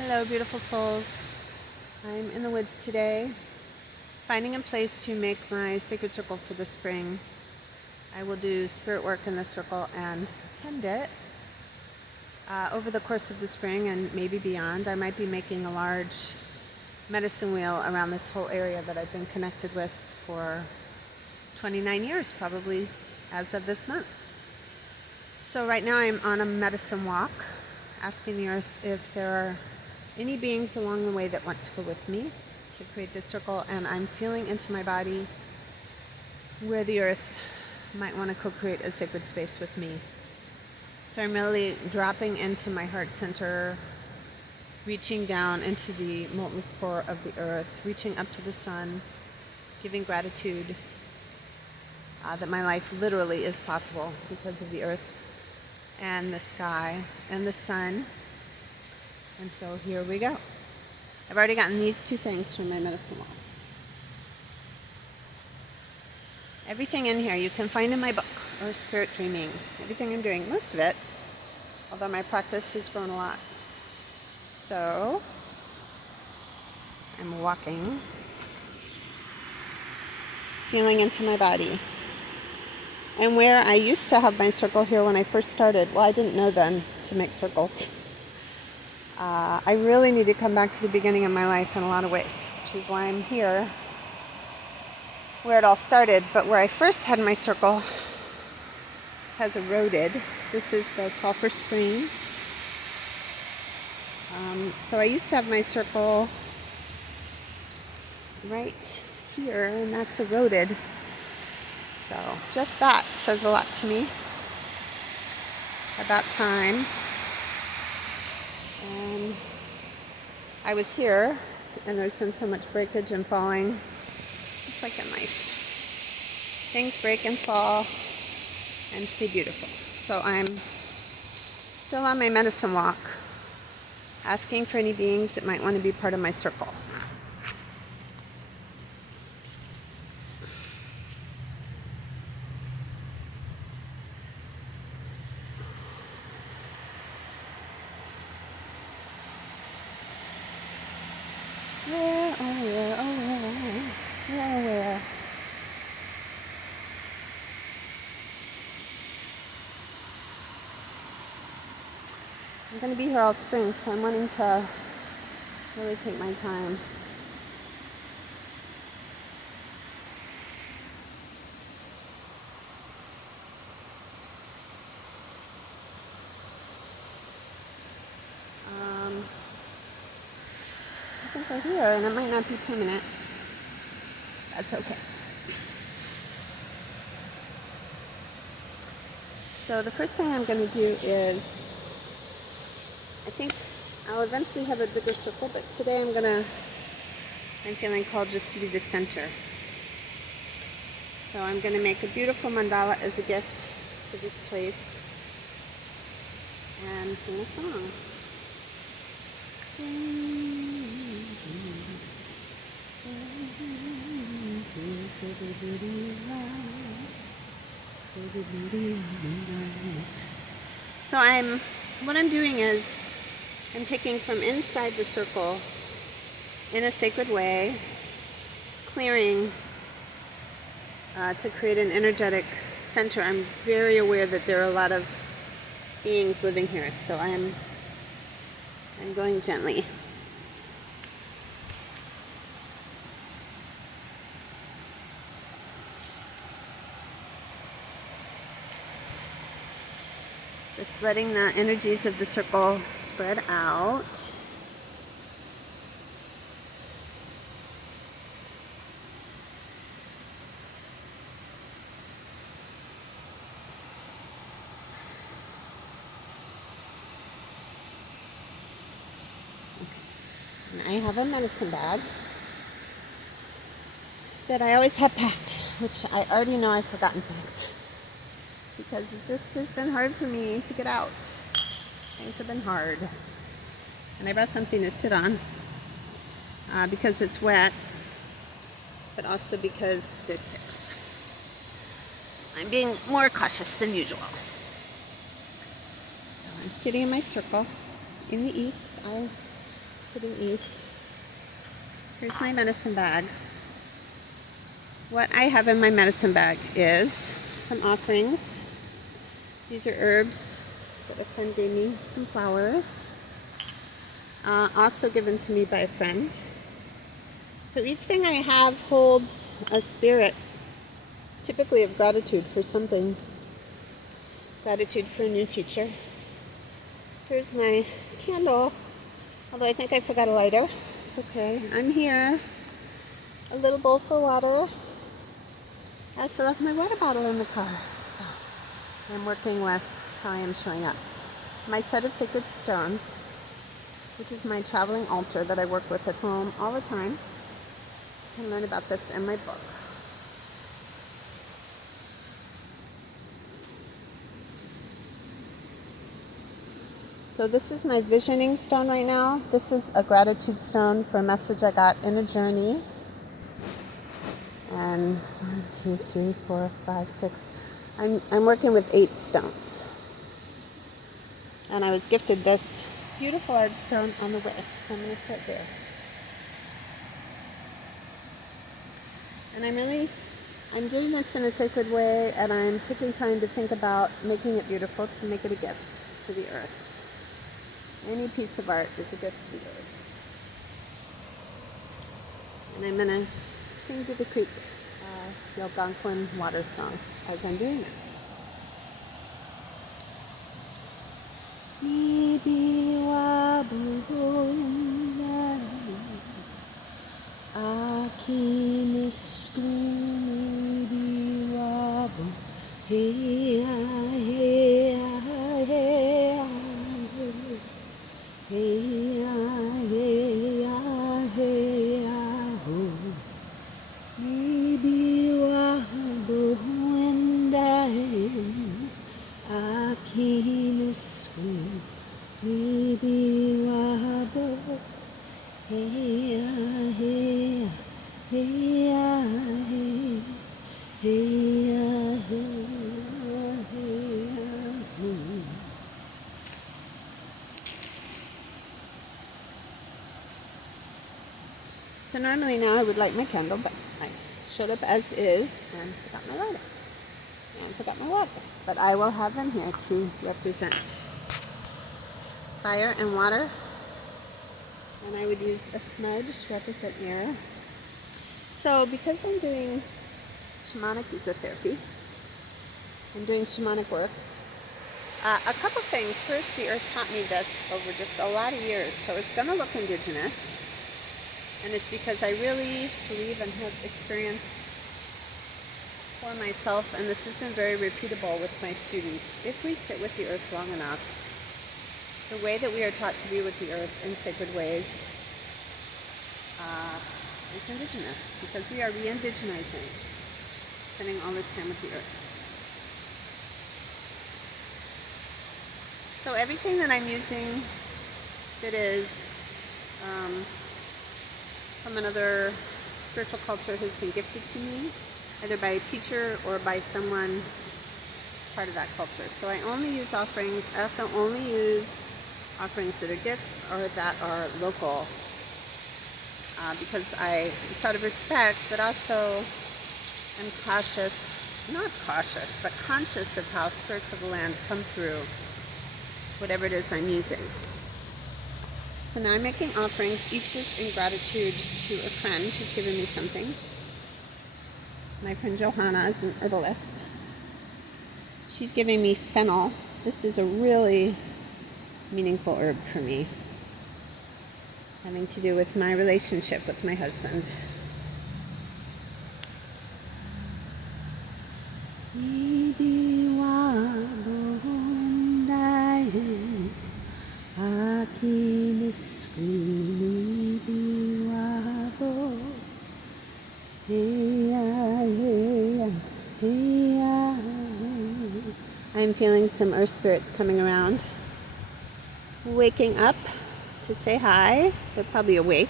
Hello, beautiful souls. I'm in the woods today, finding a place to make my sacred circle for the spring. I will do spirit work in the circle and tend it over the course of the spring and maybe beyond. I might be making a large medicine wheel around this whole area that I've been connected with for 29 years, probably as of this month. So right now I'm on a medicine walk, asking the earth if there are any beings along the way that want to go with me to create this circle, and I'm feeling into my body where the earth might want to co-create a sacred space with me. So I'm really dropping into my heart center, reaching down into the molten core of the earth, reaching up to the sun, giving gratitude that my life literally is possible because of the earth and the sky and the sun. And so here we go. I've already gotten these two things from my medicine wall. Everything in here you can find in my book, or Spirit Dreaming. Everything I'm doing, most of it, although my practice has grown a lot. So, I'm walking, feeling into my body. And where I used to have my circle here when I first started, well, I didn't know then to make circles. I really need to come back to the beginning of my life in a lot of ways, which is why I'm here, where it all started. But where I first had my circle has eroded. This is the Sulphur Spring. So I used to have my circle right here, and that's eroded. So just that says a lot to me. About time. And I was here, and there's been so much breakage and falling, just like in life. Things break and fall and stay beautiful. So I'm still on my medicine walk, asking for any beings that might want to be part of my circle. Where, oh where, oh where, where? I'm going to be here all spring, so I'm wanting to really take my time. I think we're here, and it might not be permanent. That's okay. So the first thing I'm going to do is, I think I'll eventually have a bigger circle, but today I'm feeling called just to do the center. So I'm going to make a beautiful mandala as a gift to this place and sing a song. So what I'm doing is I'm taking from inside the circle in a sacred way, clearing to create an energetic center. I'm very aware that there are a lot of beings living here, so I'm going gently. Just letting the energies of the circle spread out. Okay. And I have a medicine bag that I always have packed, which I already know I've forgotten things, because it just has been hard for me to get out. Things have been hard. And I brought something to sit on because it's wet, but also because there's sticks. So I'm being more cautious than usual. So I'm sitting in my circle in the east. I sitting east. Here's my medicine bag. What I have in my medicine bag is some offerings. These are herbs that a friend gave me, some flowers, also given to me by a friend. So each thing I have holds a spirit, typically of gratitude for something. Gratitude for a new teacher. Here's my candle, although I think I forgot a lighter. It's okay. I'm here. A little bowl for water. I also left my water bottle in the car. So I'm working with how I am showing up. My set of sacred stones, which is my traveling altar that I work with at home all the time. You can learn about this in my book. So this is my visioning stone right now. This is a gratitude stone for a message I got in a journey. And 1, 2, 3, 4, 5, 6. I'm working with 8 stones. And I was gifted this beautiful large stone on the way. So I'm going to start there. And I'm doing this in a sacred way, and I'm trying to think about making it beautiful, to make it a gift to the earth. Any piece of art is a gift to the earth. And I'm going to sing to the creek, the Algonquin water song, as I'm doing this. Bibi wabu goinda, akini scream, bibi wabu, hey hey hey hey hey hey ho, bibi wabu goinda, akini scream. Bibi wabo, hey hey hey hey So normally now I would light my candle, but I showed up as is and forgot my lighter and forgot my water. But I will have them here to represent fire and water, and I would use a smudge to represent air. So because I'm doing shamanic ecotherapy, I'm doing shamanic work, a couple things. First, the earth taught me this over just a lot of years, so it's going to look indigenous, and it's because I really believe and have experienced for myself, and this has been very repeatable with my students. If we sit with the earth long enough, the way that we are taught to be with the earth in sacred ways is indigenous, because we are re-indigenizing, spending all this time with the earth. So everything that I'm using that is from another spiritual culture has been gifted to me, either by a teacher or by someone part of that culture. So I only use offerings. I also only use offerings that are gifts or that are local, because it's out of respect, but also I'm conscious of how spirits of the land come through whatever it is I'm using. So now I'm making offerings. Each is in gratitude to a friend who's given me something. My friend Johanna is an herbalist. She's giving me fennel. This is a really meaningful herb for me, having to do with my relationship with my husband. I'm feeling some earth spirits coming around, waking up to say hi. They're probably awake.